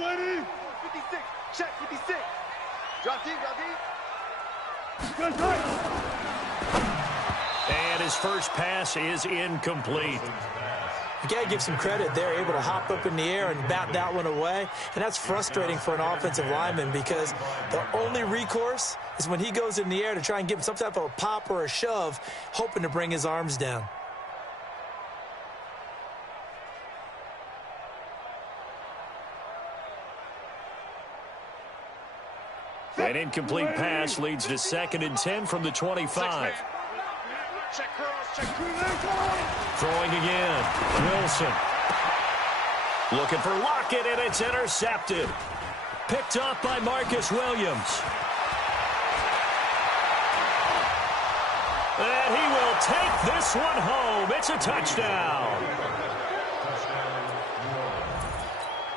56. Check 56. Drop deep, drop deep. And his first pass is incomplete. You got to give some credit there, able to hop up in the air and bat that one away. And that's frustrating for an offensive lineman because the only recourse is when he goes in the air to try and give some type of a pop or a shove, hoping to bring his arms down. An incomplete pass leads to 2nd and 10 from the 25. Throwing again. Wilson. Looking for Lockett, and it's intercepted. Picked up by Marcus Williams. And he will take this one home. It's a touchdown.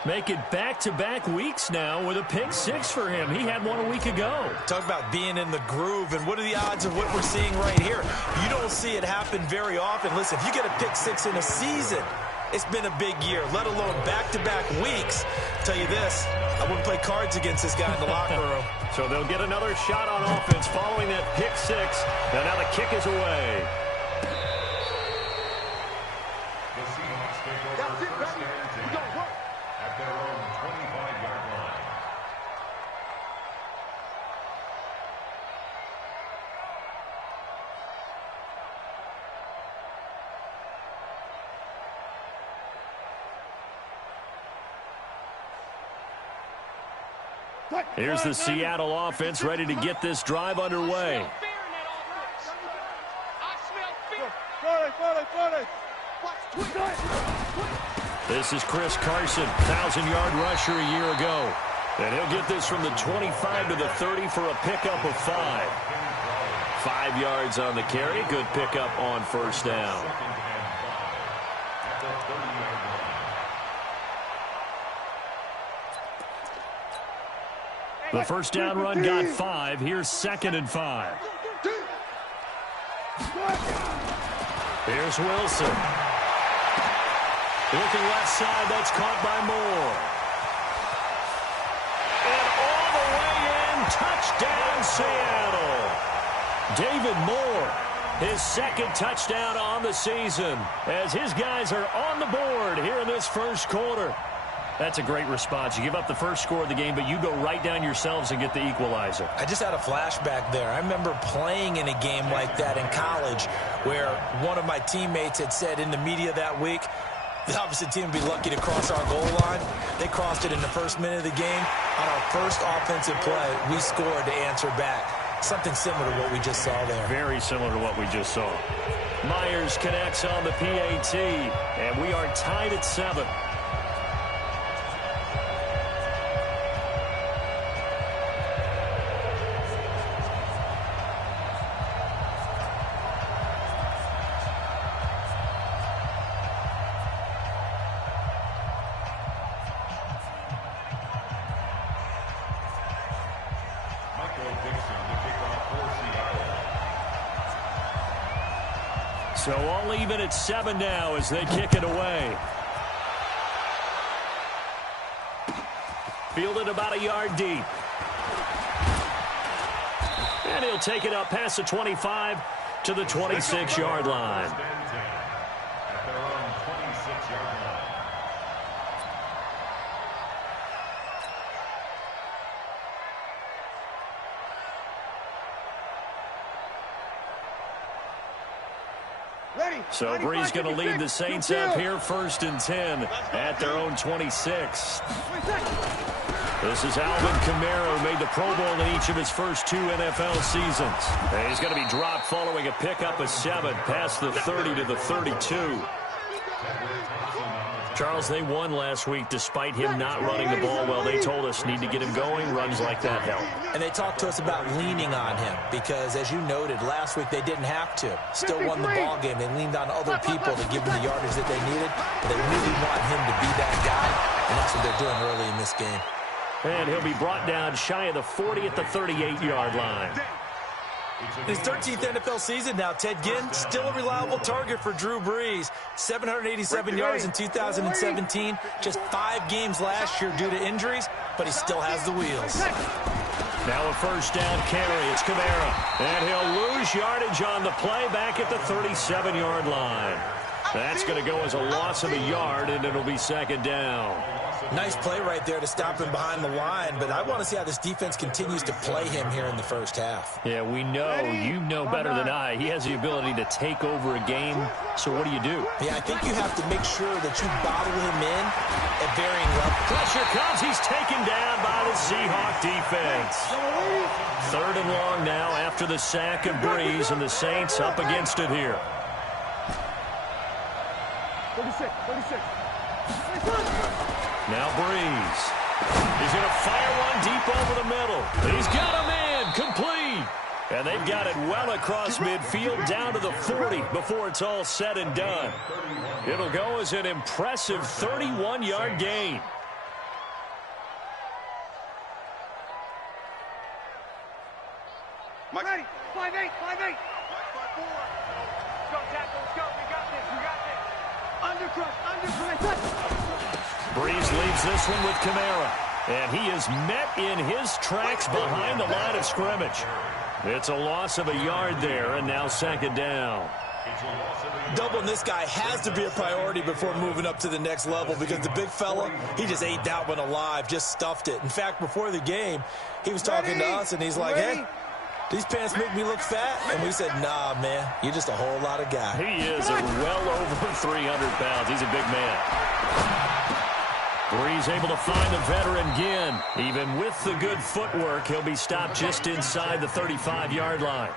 Make it back-to-back weeks now with a pick 6 for him. He had one a week ago. Talk about being in the groove, and what are the odds of what we're seeing right here? You don't see it happen very often. Listen, if you get a pick 6 in a season, it's been a big year, let alone back-to-back weeks. I'll tell you this, I wouldn't play cards against this guy in the locker room. So they'll get another shot on offense following that pick 6, and now the kick is away. Here's the Seattle offense ready to get this drive underway. This is Chris Carson, 1,000-yard rusher a year ago. And he'll get this from the 25 to the 30 for a pickup of 5. 5 yards on the carry. Good pickup on first down. The first down run got 5. Here's 2nd and 5. Here's Wilson. Looking left side. That's caught by Moore. And all the way in. Touchdown, Seattle. David Moore, his 2nd touchdown on the season, as his guys are on the board here in this first quarter. That's a great response. You give up the first score of the game, but you go right down yourselves and get the equalizer. I just had a flashback there. I remember playing in a game like that in college where one of my teammates had said in the media that week, the opposite team would be lucky to cross our goal line. They crossed it in the first minute of the game. On our first offensive play, we scored to answer back. Something similar to what we just saw there. Very similar to what we just saw. Myers connects on the PAT, and we are tied at 7. So all even at 7 now as they kick it away. Fielded about a yard deep. And he'll take it up past the 25 to the 26-yard line. So Bree's going to lead the Saints up here 1st and 10 at their own 26. This is Alvin Kamara, who made the Pro Bowl in each of his first 2 NFL seasons. And he's going to be dropped following a pickup of 7 past the 30 to the 32. Charles, they won last week despite him not running the ball well. They told us need to get him going. Runs like that help. And they talked to us about leaning on him because, as you noted, last week they didn't have to. Still won the ball game. They leaned on other people to give them the yardage that they needed. But they really want him to be that guy, and that's what they're doing early in this game. And he'll be brought down shy of the 40 at the 38-yard line. His 13th NFL season now, Ted Ginn, still a reliable target for Drew Brees. 787 yards in 2017, just 5 games last year due to injuries, but he still has the wheels. Now a first down carry. It's Kamara. And he'll lose yardage on the play back at the 37-yard line. That's going to go as a loss of a yard, and it'll be second down. Nice play right there to stop him behind the line, but I want to see how this defense continues to play him here in the first half. Yeah, we know. You know better than I. He has the ability to take over a game, so what do you do? Yeah, I think you have to make sure that you bottle him in at varying levels. Pressure comes. He's taken down by the Seahawk defense. Third and long now after the sack of Brees, and the Saints up against it here. 36. Now Brees. He's going to fire one deep over the middle. He's got a man complete. And they've got it well across midfield down to the 40 before it's all said and done. It'll go as an impressive 31-yard gain. Ready. 5-8. Go, tackle. Let's go. We got this. Undercrush. Brees leads this one with Kamara. And he is met in his tracks behind the line of scrimmage. It's a loss of a yard there, and now second down. Doubling this guy has to be a priority before moving up to the next level, because the big fella, he just ate that one alive, just stuffed it. In fact, before the game, he was talking to us, and he's like, hey, these pants make me look fat. And we said, nah, man, you're just a whole lot of guy. He is well over 300 pounds. He's a big man. Brees able to find the veteran Ginn. Even with the good footwork, he'll be stopped just inside the 35-yard line.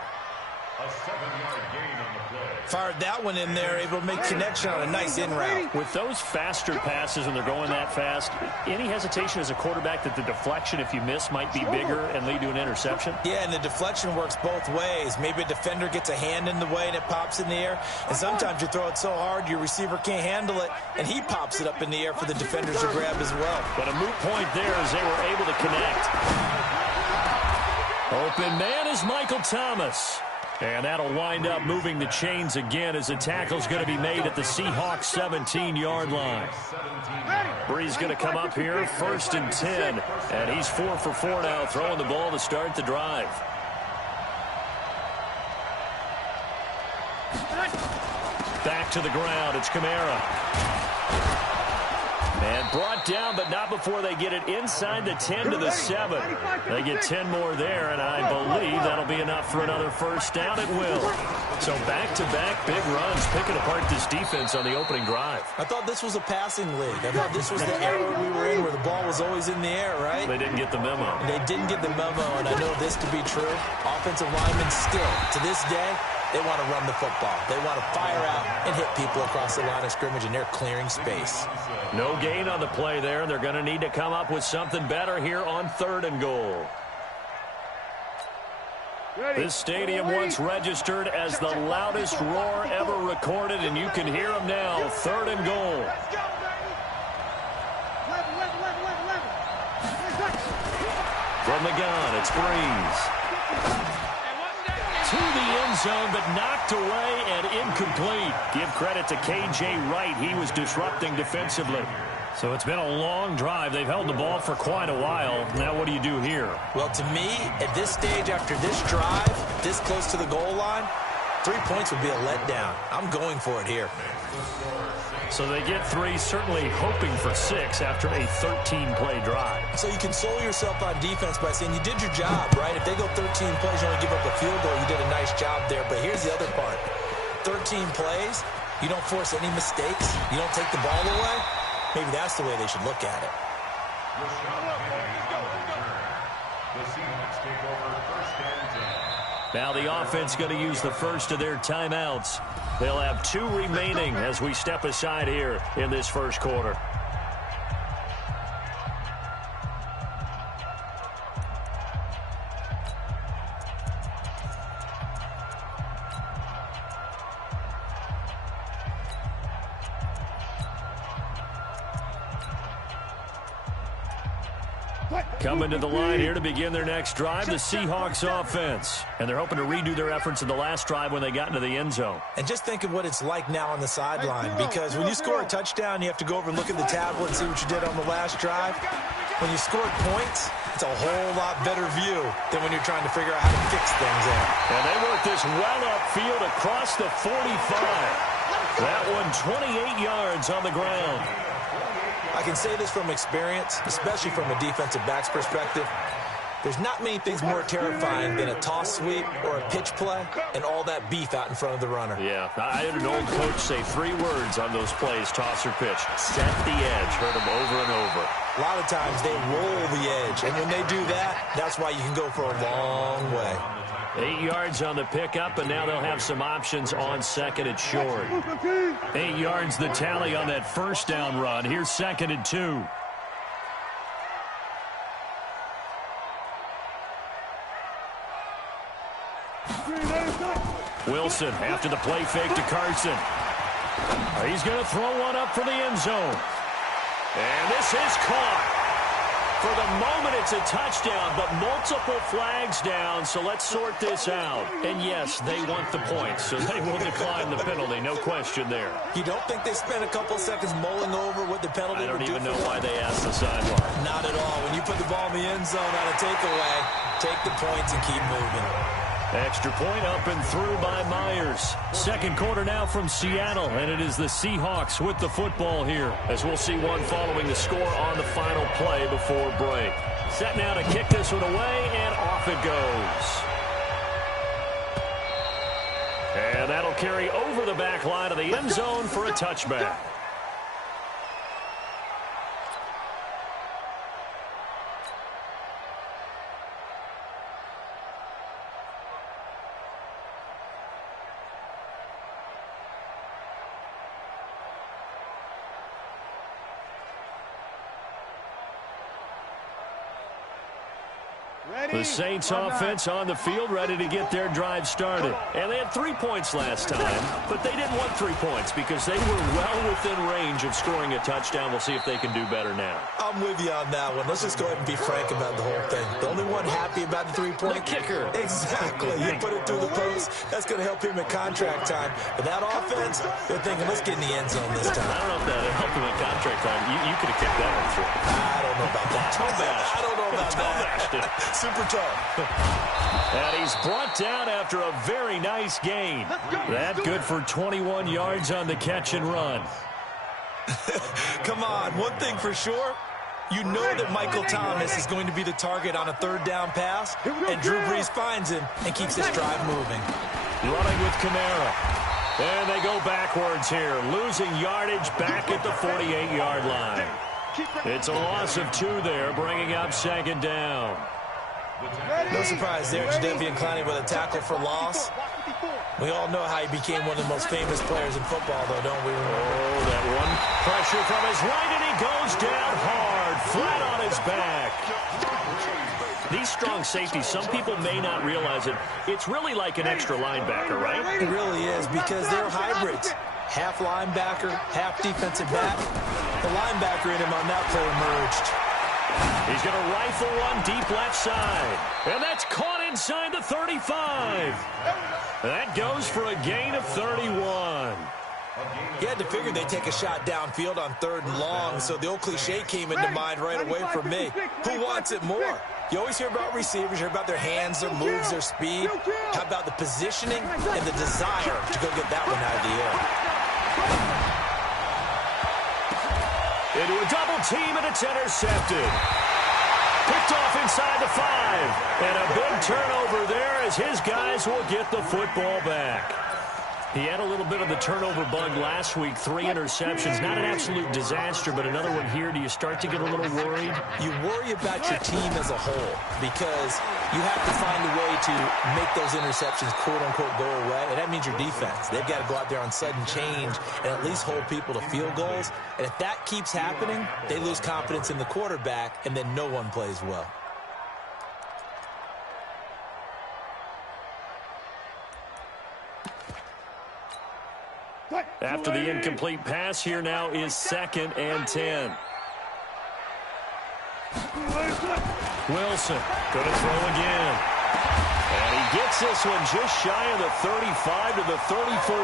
A 7-yard gain on the play. Fired that one in there, able to make connection on a nice in route. With those faster passes, when they're going that fast, any hesitation as a quarterback that the deflection, if you miss, might be bigger and lead to an interception? Yeah, and the deflection works both ways. Maybe a defender gets a hand in the way and it pops in the air. And sometimes you throw it so hard your receiver can't handle it, and he pops it up in the air for the defenders to grab as well. But a moot point there as they were able to connect. Open man is Michael Thomas. And that'll wind up moving the chains again as the tackle's going to be made at the Seahawks 17-yard line. Brees going to come up here, 1st and 10. And he's 4 for 4 now, throwing the ball to start the drive. Back to the ground, it's Kamara. And brought down, but not before they get it inside the 10 to the 7. They get 10 more there, and I believe that'll be enough for another first down. It will. So back-to-back big runs, picking apart this defense on the opening drive. I thought this was a passing league. I thought this was the era we were in where the ball was always in the air, right? They didn't get the memo. And they didn't get the memo, and I know this to be true. Offensive linemen still, to this day, they want to run the football. They want to fire out and hit people across the line of scrimmage, and they're clearing space. No gain on the play there. They're going to need to come up with something better here on 3rd and goal. This stadium once registered as the loudest roar ever recorded, and you can hear them now. 3rd and goal. From the gun, it's Brees. To the end zone, but knocked away and incomplete. Give credit to K.J. Wright. He was disrupting defensively. So it's been a long drive. They've held the ball for quite a while. Now what do you do here? Well, to me, at this stage, after this drive, this close to the goal line, 3 points would be a letdown. I'm going for it here. So they get 3, certainly hoping for 6 after a 13-play drive. So you console yourself on defense by saying you did your job, right? If they go 13 plays, you only give up a field goal, you did a nice job there. But here's the other part. 13 plays, you don't force any mistakes, you don't take the ball away. Maybe that's the way they should look at it. The Seahawks take over 1st and 10. Now the offense going to use the first of their timeouts. They'll have 2 remaining as we step aside here in this first quarter. Coming to the line here to begin their next drive, the Seahawks offense. And they're hoping to redo their efforts in the last drive when they got into the end zone. And just think of what it's like now on the sideline, because when you score a touchdown, you have to go over and look at the tablet and see what you did on the last drive. When you scored points, it's a whole lot better view than when you're trying to figure out how to fix things in. And they work this well upfield across the 45. That one 28 yards on the ground. I can say this from experience, especially from a defensive back's perspective. There's not many things more terrifying than a toss sweep or a pitch play and all that beef out in front of the runner. Yeah, I had an old coach say 3 words on those plays, toss or pitch. Set the edge. Heard him over and over. A lot of times they roll the edge, and when they do that, that's why you can go for a long way. 8 yards on the pickup, and now they'll have some options on second and short. 8 yards the tally on that first down run. Here's 2nd and 2. Wilson after the play fake to Carson. He's going to throw one up for the end zone. And this is caught. For the moment, it's a touchdown, but multiple flags down, so let's sort this out. And yes, they want the points, so they will decline the penalty, no question there. You don't think they spent a couple seconds mulling over what the penalty would do? I don't even know why they asked the sideline. Not at all. When you put the ball in the end zone on a takeaway, take the points and keep moving. Extra point up and through by Myers. Second quarter now from Seattle, and it is the Seahawks with the football here, as we'll see one following the score on the final play before break. Set now to kick this one away, and off it goes. And that'll carry over the back line of the end zone for a touchback. The Saints offense on the field, ready to get their drive started. And they had 3 points last time, but they didn't want 3 points because they were well within range of scoring a touchdown. We'll see if they can do better now. I'm with you on that one. Let's just go ahead and be frank about the whole thing. The only one happy about the 3-point? The kicker. Exactly. You put it through the post. That's going to help him in contract time. But that offense, they're thinking, let's get in the end zone this time. I don't know if that helped him in contract time. You could have kicked that one through. I don't know about that. Toe bash. I don't know about that. Super tough. And he's brought down after a very nice gain. That good for 21 yards on the catch and run. Come on, one thing for sure. You know that Michael Thomas is going to be the target on a 3rd down pass, and Drew Brees finds him and keeps this drive moving. Running with Kamara. And they go backwards here, losing yardage back at the 48-yard line. It's a loss of 2 there, bringing up 2nd down. No surprise there, Jadeveon Clowney with a tackle for loss. We all know how he became one of the most famous players in football, though, don't we? Oh, that one pressure from his right, and he goes down hard, flat on his back. These strong safeties, some people may not realize it. It's really like an extra linebacker, right? It really is, because they're hybrids. Half linebacker, half defensive back. The linebacker in him on that play emerged. He's going to rifle one deep left side. And that's caught inside the 35. That goes for a gain of 31. You had to figure they'd take a shot downfield on 3rd and long, so the old cliche came into mind right away for me. Who wants it more? You always hear about receivers, you hear about their hands, their moves, their speed. How about the positioning and the desire to go get that one out of the air? Into a double team, and it's intercepted. Picked off inside the 5. And a big turnover there as his guys will get the football back. He had a little bit of the turnover bug last week, 3 interceptions. Not an absolute disaster, but another one here. Do you start to get a little worried? You worry about your team as a whole because you have to find a way to make those interceptions, quote-unquote, go away. And that means your defense. They've got to go out there on sudden change and at least hold people to field goals. And if that keeps happening, they lose confidence in the quarterback, and then no one plays well. After the incomplete pass, here now is 2nd and 10. Wilson going to throw again. And he gets this one just shy of the 35 to the 34.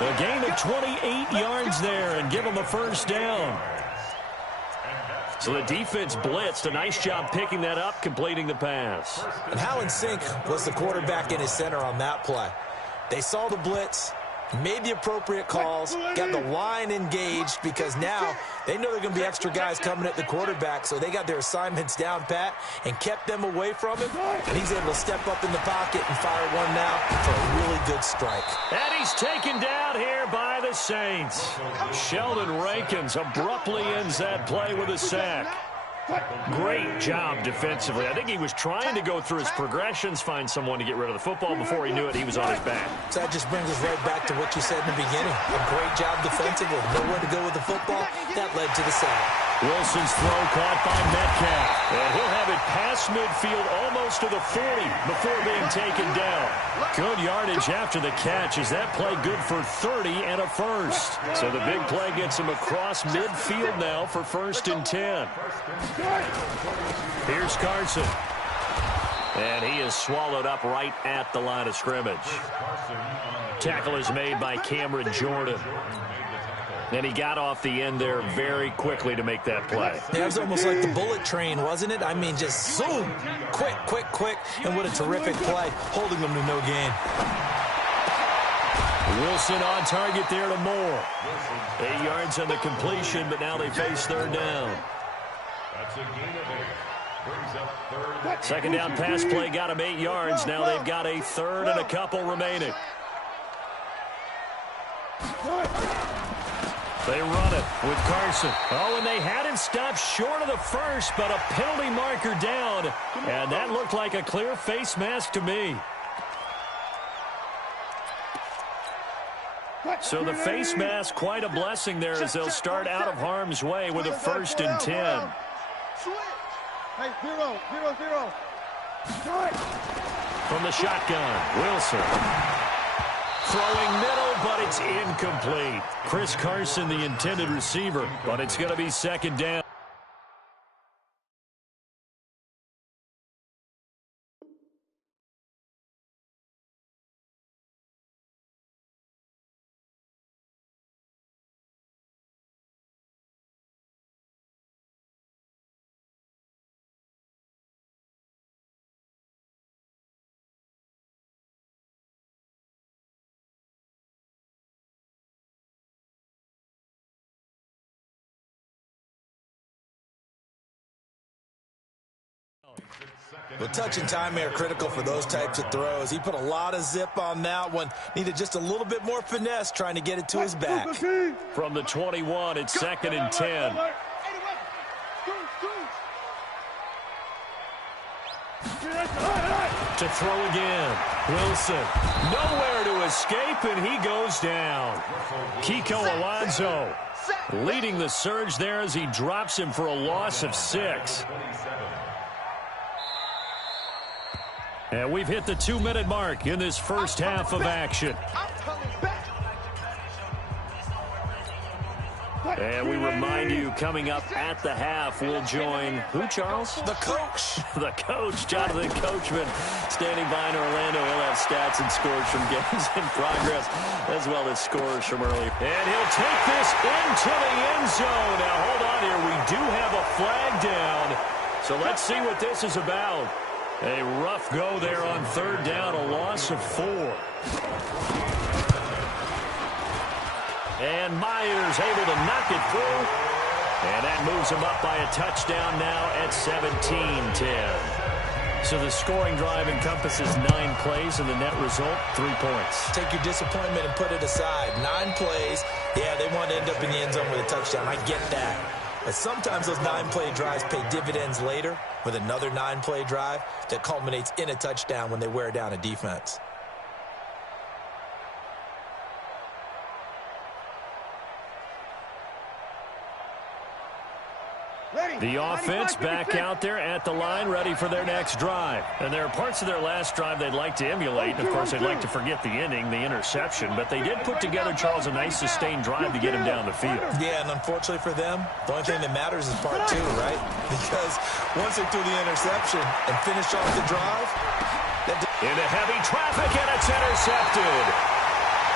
A gain of 28 yards there and give him a first down. So the defense blitzed. A nice job picking that up, completing the pass. And how in sync was the quarterback and his center on that play? They saw the blitz, made the appropriate calls, got the line engaged because now they know they're going to be extra guys coming at the quarterback, so they got their assignments down pat and kept them away from him, and he's able to step up in the pocket and fire one now for a really good strike. And he's taken down here by the Saints. Sheldon Rankins abruptly ends that play with a sack. Great job defensively. I think he was trying to go through his progressions, find someone to get rid of the football. Before he knew it, he was on his back. So that just brings us right back to what you said in the beginning. A great job defensively. Nowhere to go with the football. That led to the sack. Wilson's throw caught by Metcalf. And he'll have it past midfield almost to the 40 before being taken down. Good yardage after the catch. Is that play good for 30 and a first? So the big play gets him across midfield now for 1st and 10. Here's Carson. And he is swallowed up right at the line of scrimmage. Tackle is made by Cameron Jordan. And he got off the end there very quickly to make that play. Yeah, it was almost like the bullet train, wasn't it? I mean, just zoom, quick, quick, quick, and what a terrific play, holding them to no gain. Wilson on target there to Moore. 8 yards on the completion, but now they face 3rd down. That's a gain of 8. Brings up 3rd. 2nd down pass play got him 8 yards. Now they've got a 3rd and a couple remaining. They run it with Carson. Oh, and they had him stopped short of the first, but a penalty marker down. And that looked like a clear face mask to me. So the face mask, quite a blessing there as they'll start out of harm's way with a 1st and 10. Hey, 0-0-0. From the shotgun, Wilson. Throwing middle, but it's incomplete. Chris Carson, the intended receiver, but it's going to be 2nd down. Well, touch and timing are critical for those types of throws. He put a lot of zip on that one. Needed just a little bit more finesse trying to get it to his back. From the 21, it's 2nd and 10. To throw again. Wilson. Nowhere to escape, and he goes down. Kiko Alonso leading the surge there as he drops him for a loss of 6. And we've hit the 2-minute mark in this first half of action. And we remind you, coming up at the half, we'll join who, Charles? The coach. The coach, Jonathan Coachman, standing by in Orlando. He'll have stats and scores from games in progress, as well as scores from early. And he'll take this into the end zone. Now, hold on here. We do have a flag down. So let's see what this is about. A rough go there on 3rd down, a loss of 4. And Myers able to knock it through. And that moves him up by a touchdown now at 17-10. So the scoring drive encompasses 9 plays, and the net result, 3 points. Take your disappointment and put it aside. 9 plays. Yeah, they want to end up in the end zone with a touchdown. I get that. But sometimes those 9-play drives pay dividends later with another 9-play drive that culminates in a touchdown when they wear down a defense. Ready. The offense back out there at the line, ready for their next drive. And there are parts of their last drive they'd like to emulate. And, of course, they'd like to forget the ending, the interception. But they did put together, Charles, a nice sustained drive to get him down the field. Yeah, and unfortunately for them, the only thing that matters is part two, right? Because once they threw the interception and finished off the drive, into heavy traffic, and it's intercepted.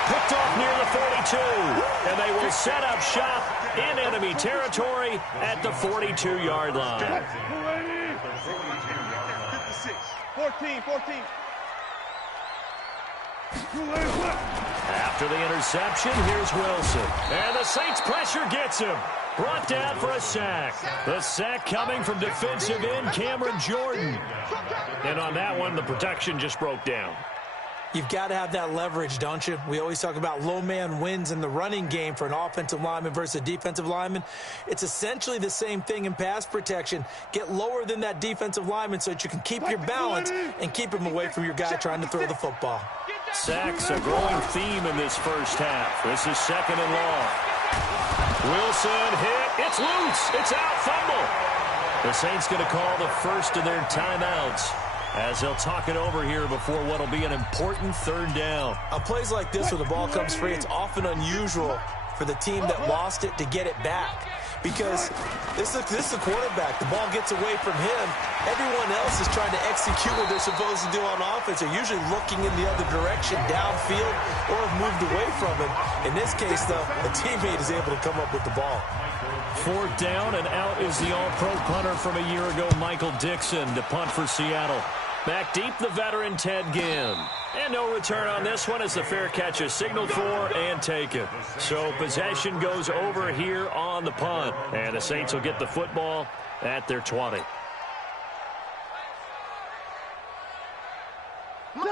Picked off near the 42, and they will set up shop in enemy territory at the 42-yard line. 14. After the interception, here's Wilson. And the Saints pressure gets him. Brought down for a sack. The sack coming from defensive end Cameron Jordan. And on that one, the protection just broke down. You've got to have that leverage, don't you? We always talk about low man wins in the running game for an offensive lineman versus a defensive lineman. It's essentially the same thing in pass protection. Get lower than that defensive lineman so that you can keep your balance and keep him away from your guy trying to throw the football. Sacks, a growing theme in this first half. This is second and long. Wilson hit. It's loose. It's out. Fumble. The Saints going to call the first of their timeouts, as they'll talk it over here before what will be an important third down. On plays like this where the ball comes free, it's often unusual for the team that lost it to get it back. Because this is a quarterback. The ball gets away from him. Everyone else is trying to execute what they're supposed to do on offense. They're usually looking in the other direction, downfield, or have moved away from him. In this case, though, a teammate is able to come up with the ball. Fourth down, and out is the all-pro punter from a year ago, Michael Dixon, to punt for Seattle. Back deep, the veteran Ted Ginn. And no return on this one as the fair catch is signaled for and taken. So possession goes over here on the punt. And the Saints will get the football at their 20.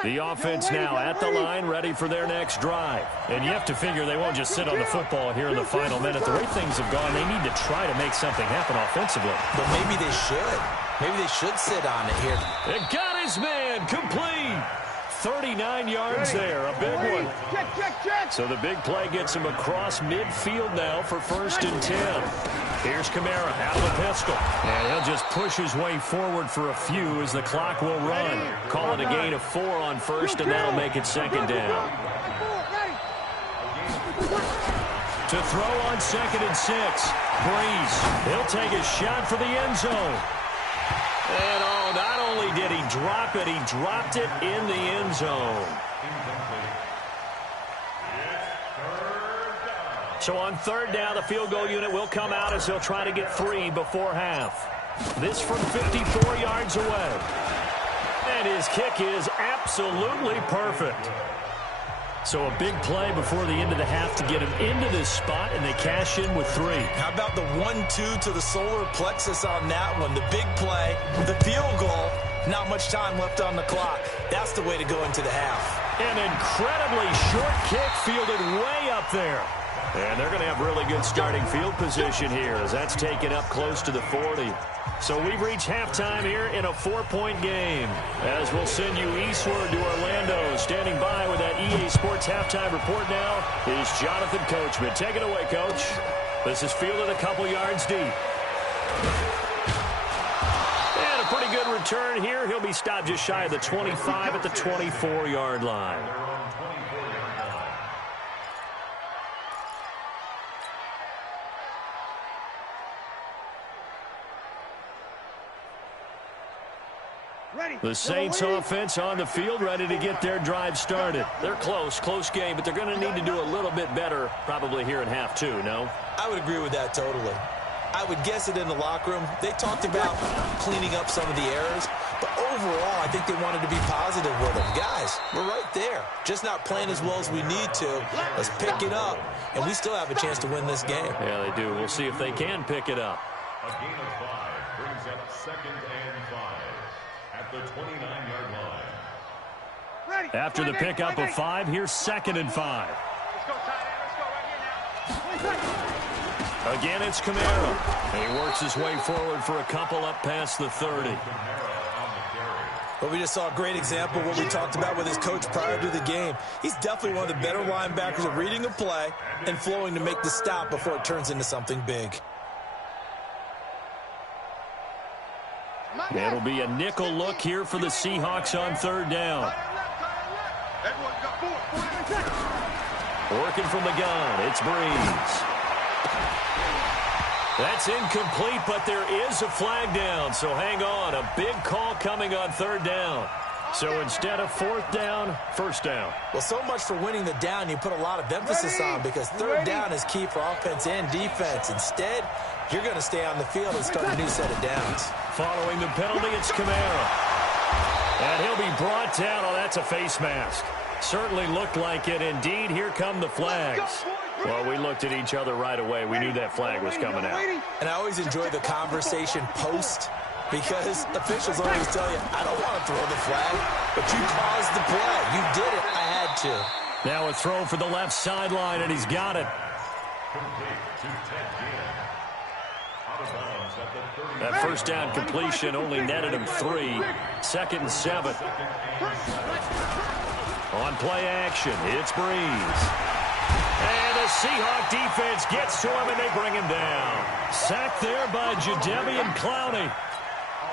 The offense now at the line, ready for their next drive. And you have to figure they won't just sit on the football here in the final minute. The way things have gone, they need to try to make something happen offensively. But maybe they should. Maybe they should sit on it here. And got his man complete. 39 yards there, a big one. So the big play gets him across midfield now for 1st and 10. Here's Kamara out of the pistol. And he'll just push his way forward for a few as the clock will run. Call it a gain of 4 on 1st, and that'll make it 2nd down. To throw on 2nd and 6. Breeze. He'll take a shot for the end zone. And not only did he drop it, he dropped it in the end zone. So on 3rd down, the field goal unit will come out as they'll try to get 3 before half. This from 54 yards away. And his kick is absolutely perfect. So a big play before the end of the half to get him into this spot, and they cash in with 3. How about the 1-2 to the solar plexus on that one? The big play, the field goal, not much time left on the clock. That's the way to go into the half. An incredibly short kick fielded way up there. And they're going to have really good starting field position here as that's taken up close to the 40. So we've reached halftime here in a 4-point game. As we'll send you eastward to Orlando. Standing by with that EA Sports halftime report now is Jonathan Coachman. Take it away, Coach. This is fielded a couple yards deep. And a pretty good return here. He'll be stopped just shy of the 25 at the 24-yard line. The Saints offense on the field, ready to get their drive started. They're close game, but they're going to need to do a little bit better probably here in half 2, no? I would agree with that totally. I would guess it in the locker room. They talked about cleaning up some of the errors, but overall, I think they wanted to be positive with them. Guys, we're right there. Just not playing as well as we need to. Let's pick it up, and we still have a chance to win this game. Yeah, they do. We'll see if they can pick it up. A gain of 5 brings up 2nd and 5 at the 29-yard line. After the pickup of 5, here's 2nd and 5. Let's go, tight end. Let's go right here now. Again, it's Kamara. And he works his way forward for a couple up past the 30. But we just saw a great example of what we talked about with his coach prior to the game. He's definitely one of the better linebackers at reading a play and flowing to make the stop before it turns into something big. It'll be a nickel look here for the Seahawks on third down. Working from the gun, it's Breeze. That's incomplete, but there is a flag down, so hang on. A big call coming on third down. So instead of fourth down, first down. Well, so much for winning the down you put a lot of emphasis on, because third down is key for offense and defense. Instead, you're going to stay on the field and start a new set of downs. Following the penalty, it's Kamara. And he'll be brought down. Oh, that's a face mask. Certainly looked like it. Indeed, here come the flags. Well, we looked at each other right away. We knew that flag was coming out. And I always enjoy the conversation post, because officials always tell you, I don't want to throw the flag, but you caused the play. You did it. I had to. Now a throw for the left sideline, and he's got it. That first down completion only netted him 3. 2nd and 7. On play action, it's Breeze. And the Seahawk defense gets to him, and they bring him down. Sacked there by Jadeveon Clowney.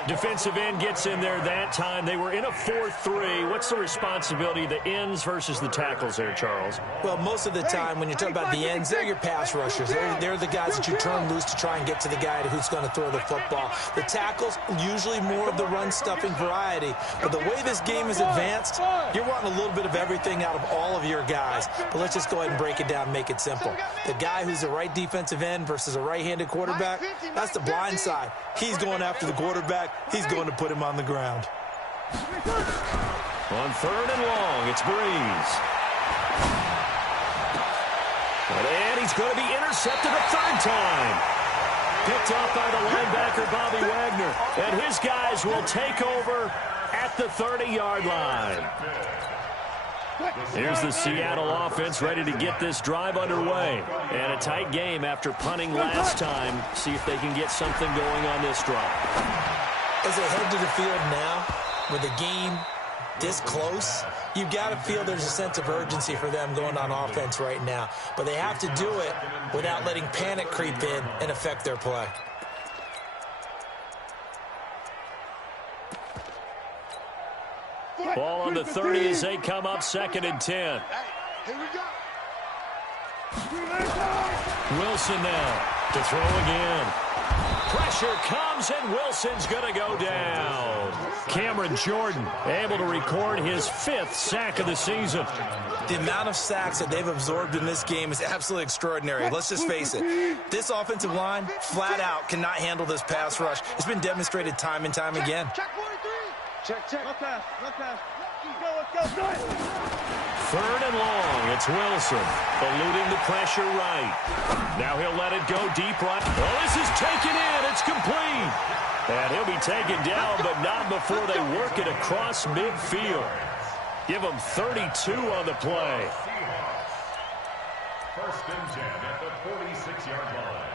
Defensive end gets in there that time. They were in a 4-3. What's the responsibility of the ends versus the tackles there, Charles? Well, most of the time when you talk about the ends, they're your pass rushers. They're the guys that you turn loose to try and get to the guy who's going to throw the football. The tackles, usually more of the run-stuffing variety. But the way this game is advanced, you're wanting a little bit of everything out of all of your guys. But let's just go ahead and break it down and make it simple. The guy who's a right defensive end versus a right-handed quarterback, that's the blind side. He's going after the quarterback. He's going to put him on the ground. On third and long, it's Breeze. And he's going to be intercepted a third time. Picked up by the linebacker, Bobby Wagner. And his guys will take over at the 30-yard line. Here's the Seattle offense ready to get this drive underway. And a tight game after punting last time. See if they can get something going on this drive. As they head to the field now, with the game this close, you've got to feel there's a sense of urgency for them going on offense right now. But they have to do it without letting panic creep in and affect their play. Ball on the 30 as they come up 2nd and 10. Wilson now to throw again. Pressure comes, and Wilson's going to go down. Cameron Jordan able to record his 5th sack of the season. The amount of sacks that they've absorbed in this game is absolutely extraordinary. Let's just face it. This offensive line, flat out, cannot handle this pass rush. It's been demonstrated time and time again. Check. Left pass. Let's go. 3rd and long. It's Wilson eluding the pressure right. Now he'll let it go deep right. Well, this is taken in. It's complete. And he'll be taken down, but not before they work it across midfield. Give him 32 on the play. 1st and 10 at the 46-yard line.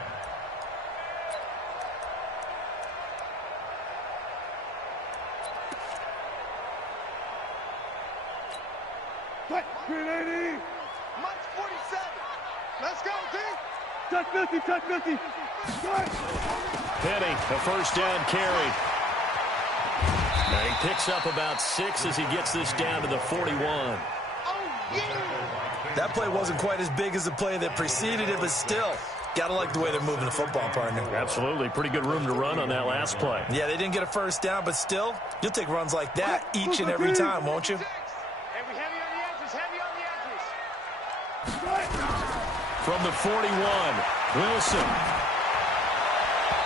Grenade! Mike 47. Let's go, D. Touch 50. Penny, a first down carry. Now he picks up about 6 as he gets this down to the 41. Oh, yeah. That play wasn't quite as big as the play that preceded it, but still, got to like the way they're moving the football, partner. Absolutely. Pretty good room to run on that last play. Yeah, they didn't get a first down, but still, you'll take runs like that each and every time, won't you? From the 41, Wilson.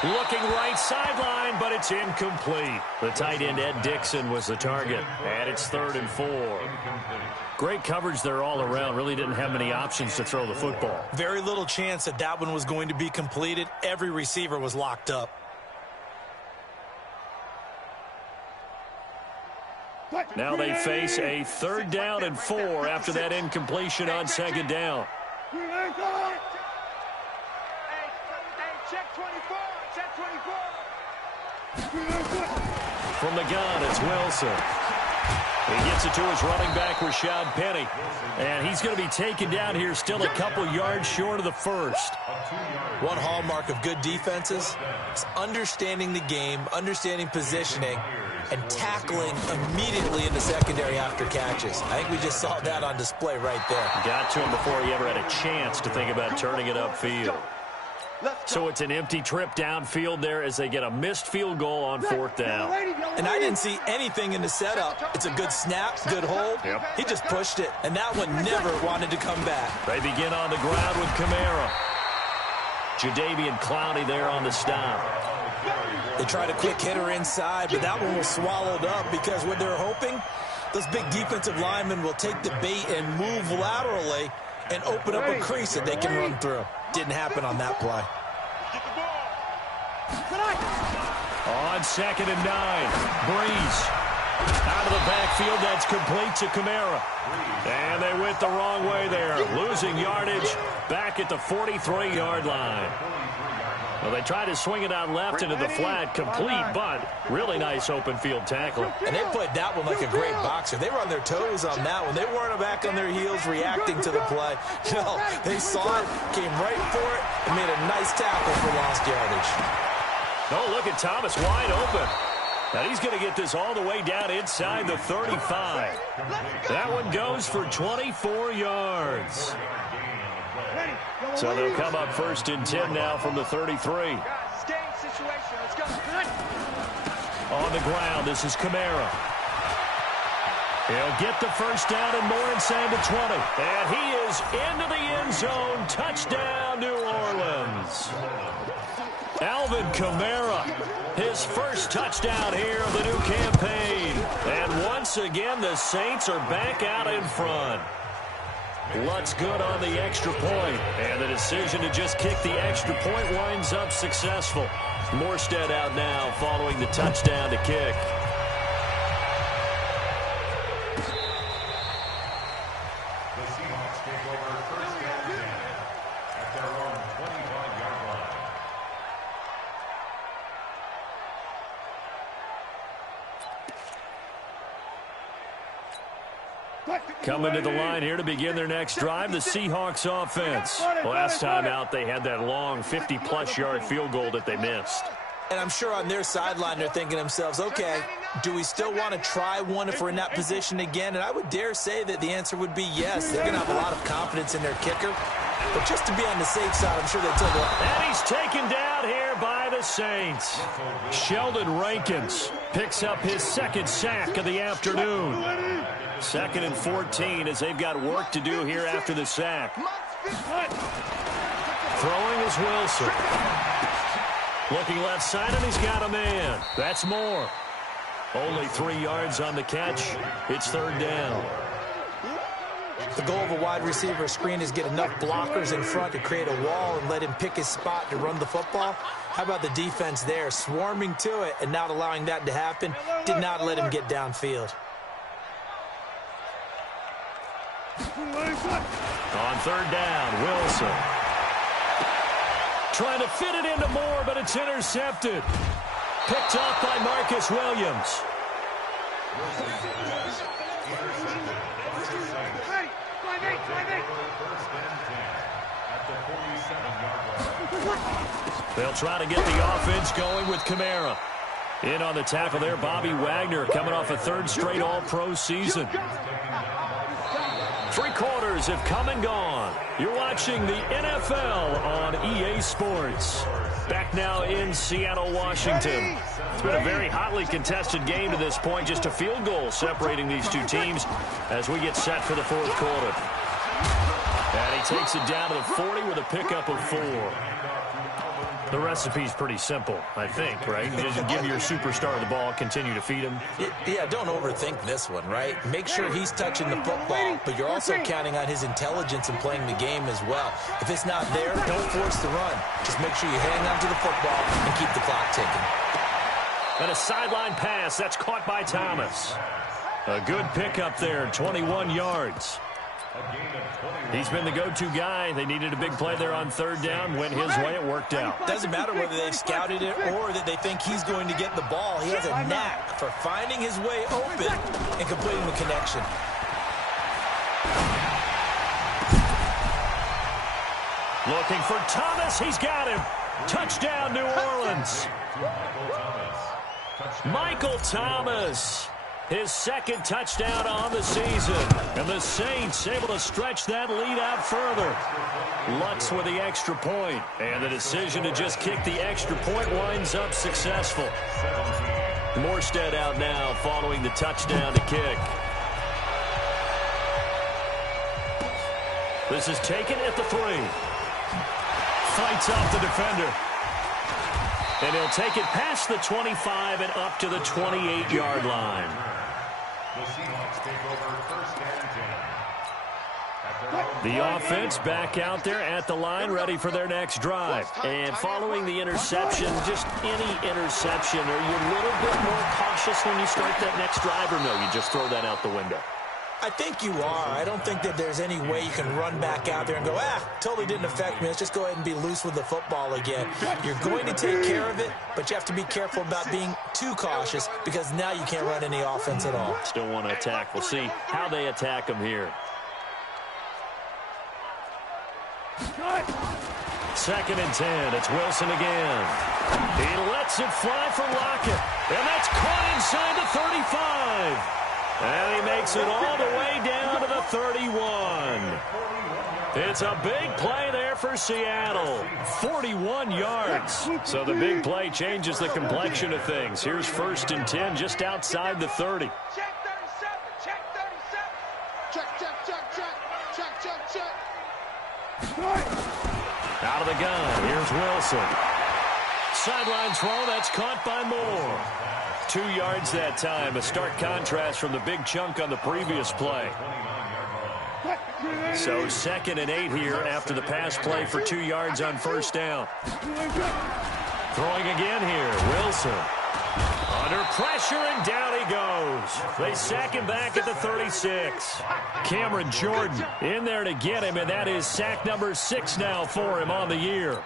Looking right sideline, but it's incomplete. The tight end, Ed Dixon, was the target. And it's 3rd and 4. Great coverage there all around. Really didn't have many options to throw the football. Very little chance that that one was going to be completed. Every receiver was locked up. Now they face a 3rd down and 4 after that incompletion on 2nd down. Hey, check 24. From the gun, it's Wilson. He gets it to his running back, Rashad Penny. And he's going to be taken down here still a couple yards short of the first. One hallmark of good defenses is understanding the game, understanding positioning, and tackling immediately in the secondary after catches. I think we just saw that on display right there. Got to him before he ever had a chance to think about turning it upfield. So it's an empty trip downfield there as they get a missed field goal on 4th down. And I didn't see anything in the setup. It's a good snap, good hold. Yep. He just pushed it, and that one never wanted to come back. They begin on the ground with Kamara. Jadeveon Clowney there on the stop. They tried a quick hitter inside, but that one was swallowed up because what they're hoping, those big defensive linemen will take the bait and move laterally and open up a crease that they can run through. Didn't happen on that play. On 2nd and 9, Breeze. Out of the backfield, that's complete to Kamara. And they went the wrong way there, losing yardage back at the 43-yard line. Well, they tried to swing it out left into the flat, complete, but really nice open field tackle. And they played that one like a great boxer. They were on their toes on that one. They weren't back on their heels reacting to the play. No, they saw it, came right for it, and made a nice tackle for lost yardage. Oh, look at Thomas wide open. Now he's going to get this all the way down inside the 35. That one goes for 24 yards. So they'll come up 1st and 10 now from the 33. On the ground, this is Kamara. He'll get the first down and more inside the 20. And he is into the end zone. Touchdown, New Orleans. Alvin Kamara, his first touchdown here of the new campaign. And once again, the Saints are back out in front. Lutz good on the extra point. And the decision to just kick the extra point winds up successful. Morstead out now following the touchdown to kick. The Seahawks take over 1st and 10 at their own 25-yard line. Coming to the line here to begin their next drive, the Seahawks offense. Last time out, they had that long 50-plus yard field goal that they missed. And I'm sure on their sideline they're thinking to themselves, okay, do we still want to try one if we're in that position again? And I would dare say that the answer would be yes. They're going to have a lot of confidence in their kicker. But just to be on the safe side, I'm sure they took it. And he's taken down here by the Saints. Sheldon Rankins picks up his 2nd sack of the afternoon. 2nd and 14 as they've got work to do here after the sack. Throwing is Wilson. Looking left side, and he's got a man. That's Moore. Only 3 yards on the catch. It's 3rd down. The goal of a wide receiver screen is get enough blockers in front to create a wall and let him pick his spot to run the football. How about the defense there, swarming to it and not allowing that to happen? Did not let him get downfield. On 3rd down, Wilson. Trying to fit it into Moore, but it's intercepted. Picked off by Marcus Williams. They'll try to get the offense going with Kamara. In on the tackle there, Bobby Wagner coming off a 3rd straight All-Pro season. 3 quarters have come and gone. You're watching the NFL on EA Sports. Back now in Seattle, Washington. It's been a very hotly contested game to this point. Just a field goal separating these two teams as we get set for the 4th quarter. And he takes it down to the 40 with a pickup of 4. The recipe's pretty simple, I think, right? Just give your superstar the ball, continue to feed him. Yeah, don't overthink this one, right? Make sure he's touching the football, but you're also counting on his intelligence in playing the game as well. If it's not there, don't force the run. Just make sure you hang on to the football and keep the clock ticking. And a sideline pass, that's caught by Thomas. A good pickup there, 21 yards. He's been the go-to guy. They needed a big play there on third down. Went his way. It worked out. Doesn't matter whether they scouted it or that they think he's going to get the ball. He has a knack for finding his way open and completing the connection. Looking for Thomas. He's got him. Touchdown, New Orleans. Michael Thomas. His second touchdown on the season. And the Saints able to stretch that lead out further. Lutz with the extra point. And the decision to just kick the extra point winds up successful. Morstead out now following the touchdown to kick. This is taken at the 3. Fights off the defender. And he'll take it past the 25 and up to the 28-yard line. The Seahawks take over first and 10. The offense back out there at the line, ready for their next drive. And following the interception, just any interception, are you a little bit more cautious when you start that next drive, or no, you just throw that out the window? I think you are. I don't think that there's any way you can run back out there and go, totally didn't affect me. Let's just go ahead and be loose with the football again. You're going to take care of it, but you have to be careful about being too cautious because now you can't run any offense at all. Still want to attack. We'll see how they attack them here. Second and 10. It's Wilson again. He lets it fly for Lockett. And that's caught inside the 35. And he makes it all the way down to the 31. It's a big play there for Seattle. 41 yards. So the big play changes the complexion of things. Here's first and 10 just outside the 30. Check 37. Check 37. Check. Out of the gun. Here's Wilson. Sideline throw. That's caught by Moore. 2 yards that time. A stark contrast from the big chunk on the previous play. So 2nd and 8 here after the pass play for 2 yards on first down. Throwing again here. Wilson. Under pressure, and down he goes. They sack him back at the 36. Cameron Jordan in there to get him, and that is sack number 6 now for him on the year.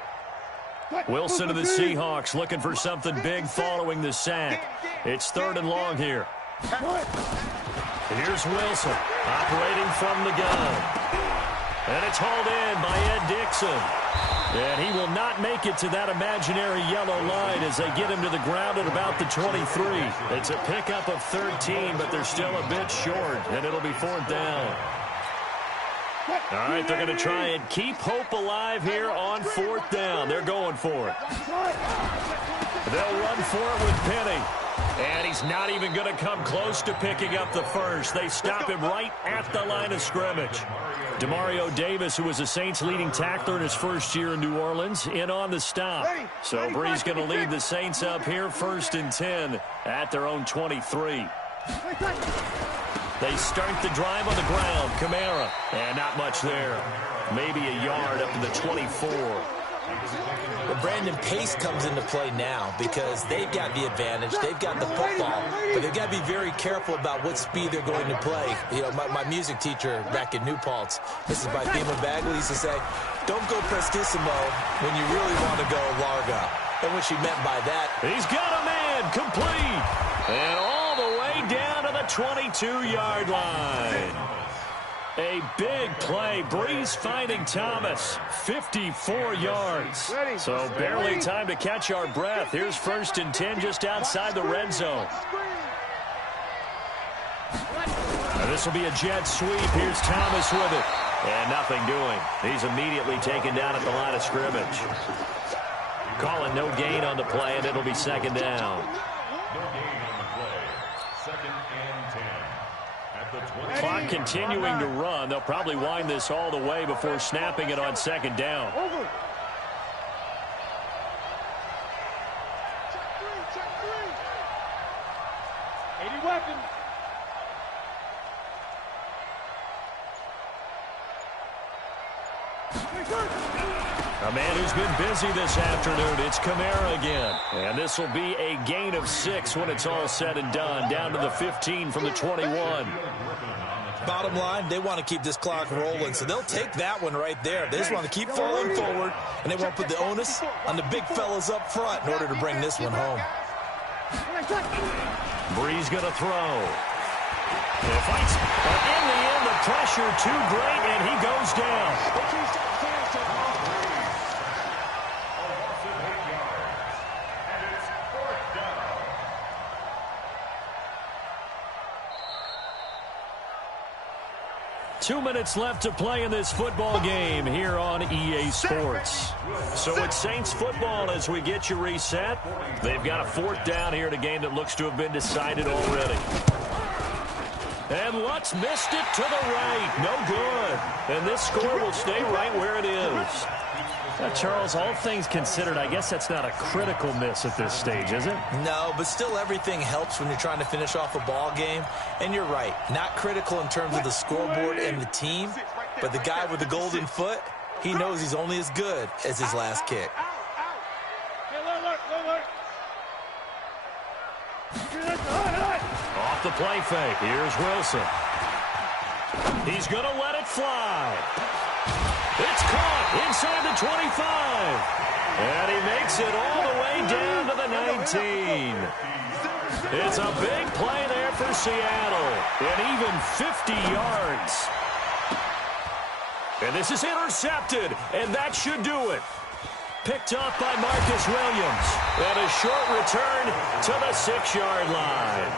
Wilson of the Seahawks looking for something big following the sack. It's 3rd and long here. Here's Wilson operating from the gun. And it's hauled in by Ed Dixon. And he will not make it to that imaginary yellow line as they get him to the ground at about the 23. It's a pickup of 13, but they're still a bit short, and it'll be 4th down. All right, they're going to try and keep hope alive here on 4th down. They're going for it. They'll run for it with Penny. And he's not even going to come close to picking up the first. They stop him right at the line of scrimmage. Demario Davis, who was the Saints' leading tackler in his first year in New Orleans, in on the stop. So Bree's going to lead the Saints up here 1st and 10 at their own 23. They start the drive on the ground. Kamara. And not much there. Maybe a yard up to the 24. Well, Brandon, pace comes into play now because they've got the advantage. They've got the football, but they've got to be very careful about what speed they're going to play. You know, my music teacher back in New Paltz, this is by Thema Bagley, used to say, don't go prestissimo when you really want to go largo. And what she meant by that. He's got a man complete. And all the way down to the 22-yard line. A big play. Breeze finding Thomas. 54 yards. So barely time to catch our breath. Here's 1st and 10 just outside the red zone. Now this will be a jet sweep. Here's Thomas with it. And nothing doing. He's immediately taken down at the line of scrimmage. Calling no gain on the play, and it'll be 2nd down. No gain on the play. 2nd and 10. At the 20. Clock continuing to run. They'll probably wind this all the way before snapping it on 2nd down. Over. Check 3. 80 weapons. A man who's been busy this afternoon. It's Kamara again. And this will be a gain of 6 when it's all said and done. Down to the 15 from the 21. Bottom line, they want to keep this clock rolling, so they'll take that one right there. They just want to keep falling forward, and they won't put the onus on the big fellas up front in order to bring this one home. Bree's going to throw. He fights, but in the end, the pressure too great, and he goes down. 2 minutes left to play in this football game here on EA Sports. So it's Saints football as we get you reset. They've got a 4th down here in a game that looks to have been decided already. And Lutz missed it to the right. No good. And this score will stay right where it is. Charles, all things considered, I guess that's not a critical miss at this stage, is it? No, but still everything helps when you're trying to finish off a ball game. And you're right, not critical in terms of the scoreboard and the team, but the guy with the golden foot, he knows he's only as good as his last kick. Off the play fake, here's Wilson. He's going to let it fly. It's caught inside the 25. And he makes it all the way down to the 19. It's a big play there for Seattle. And even 50 yards. And this is intercepted. And that should do it. Picked up by Marcus Williams. And a short return to the 6-yard line.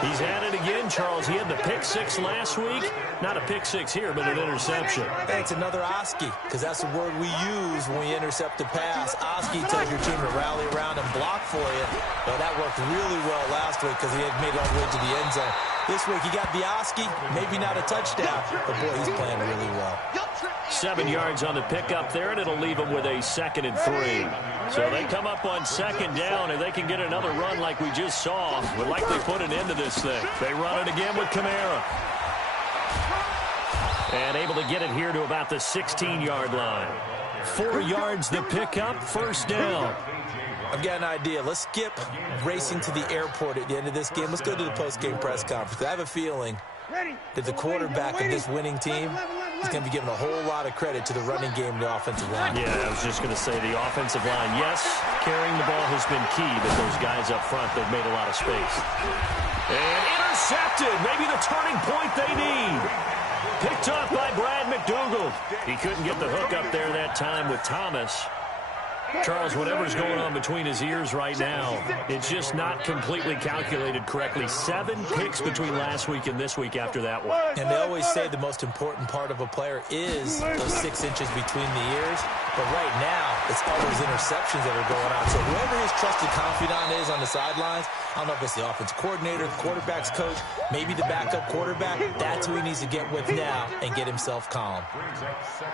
He's at it again, Charles. He had the pick 6 last week. Not a pick 6 here, but an interception. It's another Oski, because that's the word we use when we intercept a pass. Oski tells your team to rally around and block for you. But that worked really well last week because he had made it all the way to the end zone. This week, he got the Oski, maybe not a touchdown, but boy, he's playing really well. 7 yards on the pickup there, and it'll leave them with a 2nd and 3. So they come up on 2nd down, and they can get another run like we just saw. Would likely put an end to this thing. They run it again with Kamara. And able to get it here to about the 16-yard line. 4 yards the pickup, 1st down. I've got an idea. Let's skip racing to the airport at the end of this game. Let's go to the post-game press conference. I have a feeling that the quarterback of this winning team is going to be given a whole lot of credit to the running game and the offensive line. Yeah, I was just going to say the offensive line, yes, carrying the ball has been key, but those guys up front, they've made a lot of space. And intercepted, maybe the turning point they need. Picked up by Brad McDougald. He couldn't get the hook up there that time with Thomas. Charles, whatever's going on between his ears right now, it's just not completely calculated correctly. 7 picks between last week and this week after that one. And they always say the most important part of a player is those 6 inches between the ears. But right now, it's all those interceptions that are going on. So whoever his trusted confidant is on the sidelines, I don't know if it's the offensive coordinator, the quarterback's coach, maybe the backup quarterback, that's who he needs to get with now and get himself calm.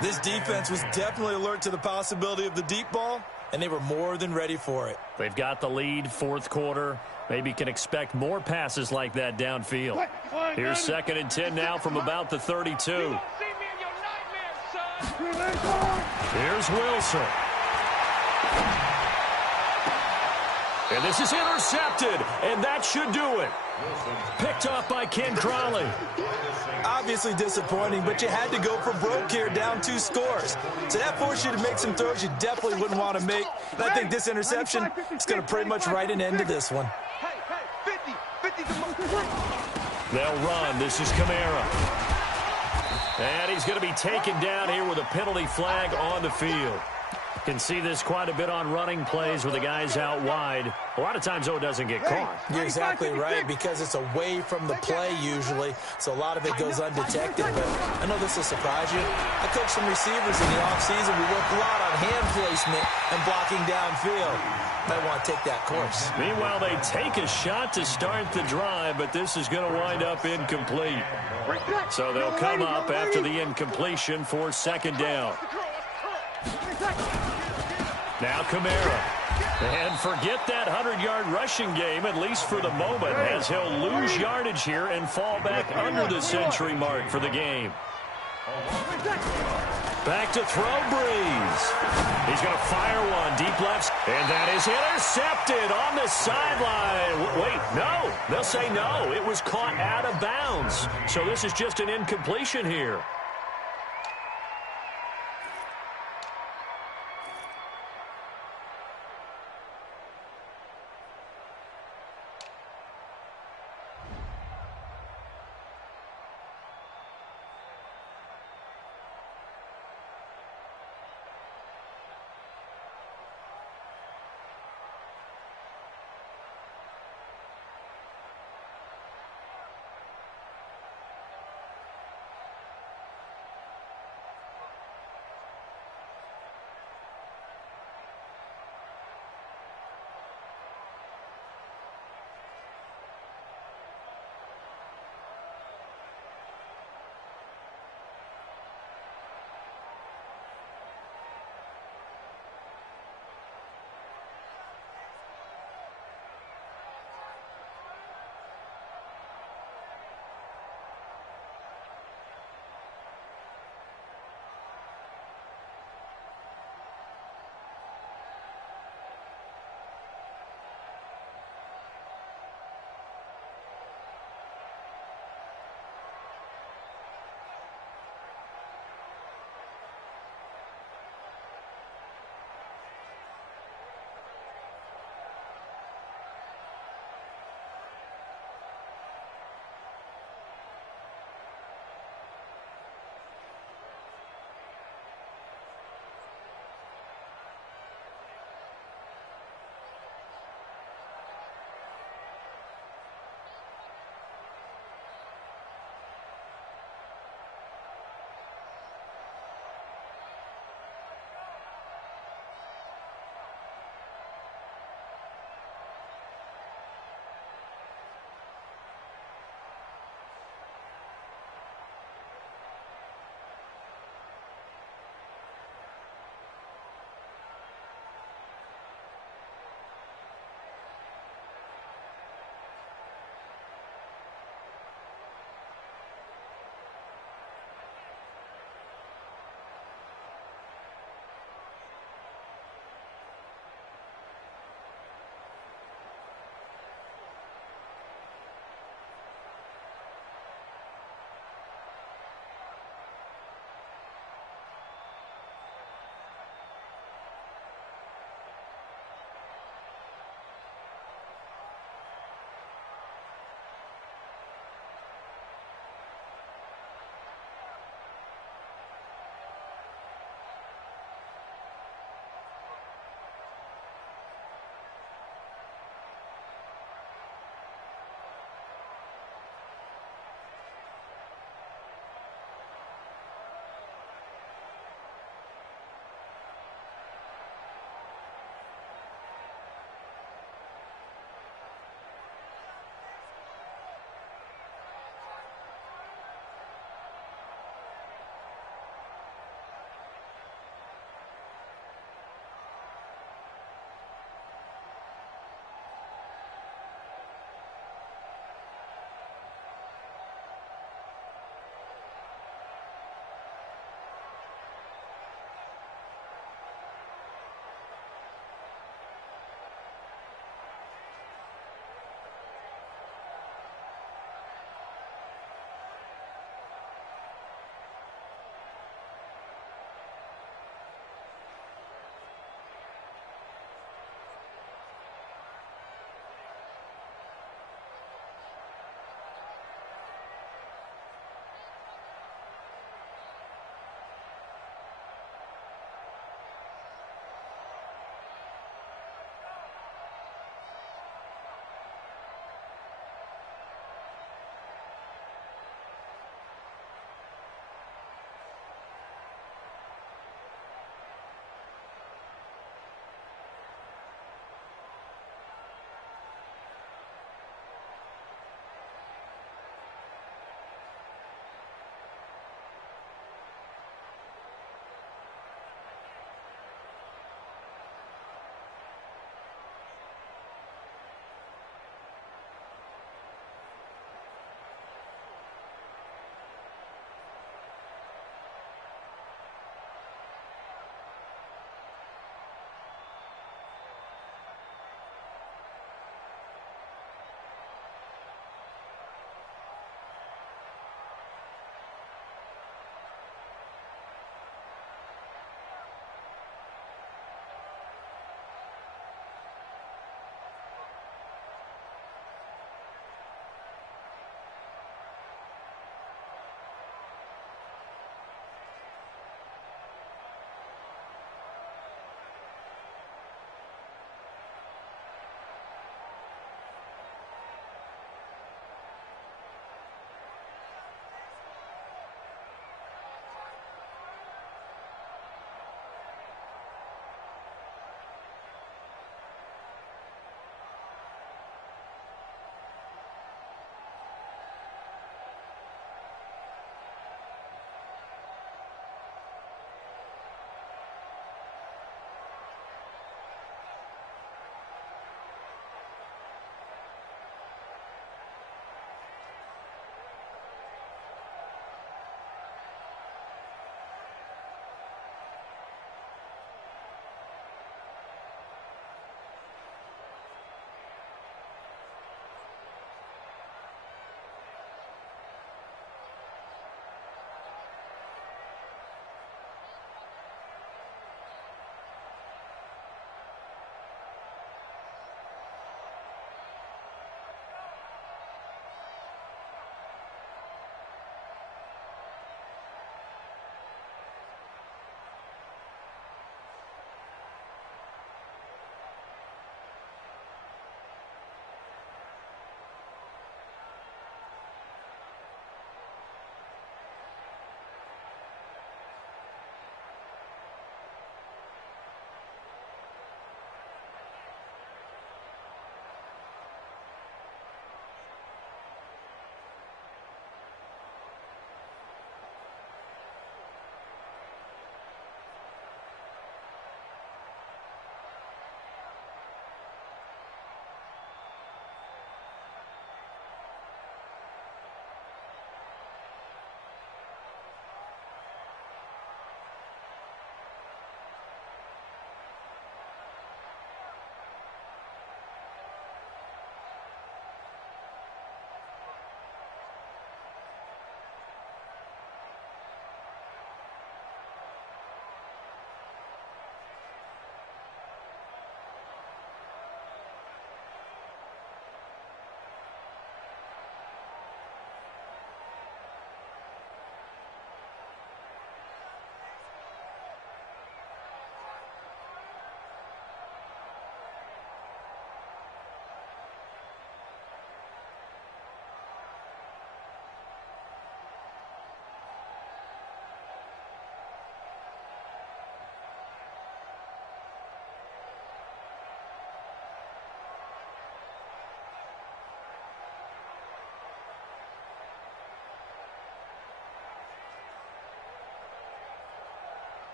This defense was definitely alert to the possibility of the deep ball, and they were more than ready for it. They've got the lead, 4th quarter. Maybe can expect more passes like that downfield. Here's 2nd and 10 now from about the 32. Here's Wilson. And this is intercepted, and that should do it. Picked up by Ken Crawley. Obviously disappointing, but you had to go for broke here, down 2 scores. So that forced you to make some throws you definitely wouldn't want to make. And I think this interception is going to pretty much write an end to this one. They'll run. This is Kamara. And he's going to be taken down here with a penalty flag on the field. Can see this quite a bit on running plays with the guys out wide. A lot of times, though, it doesn't get caught. You're exactly right, because it's away from the play usually, so a lot of it goes undetected. But I know this will surprise you. I coached some receivers in the offseason. We worked a lot on hand placement and blocking downfield. Might want to take that course. Meanwhile, they take a shot to start the drive, but this is going to wind up incomplete. So they'll come up after the incompletion for 2nd down. Now Kamara. And forget that 100-yard rushing game, at least for the moment, as he'll lose yardage here and fall back under the century mark for the game. Back to throw, Breeze. He's going to fire one deep left. And that is intercepted on the sideline. Wait, no. They'll say no. It was caught out of bounds. So this is just an incompletion here.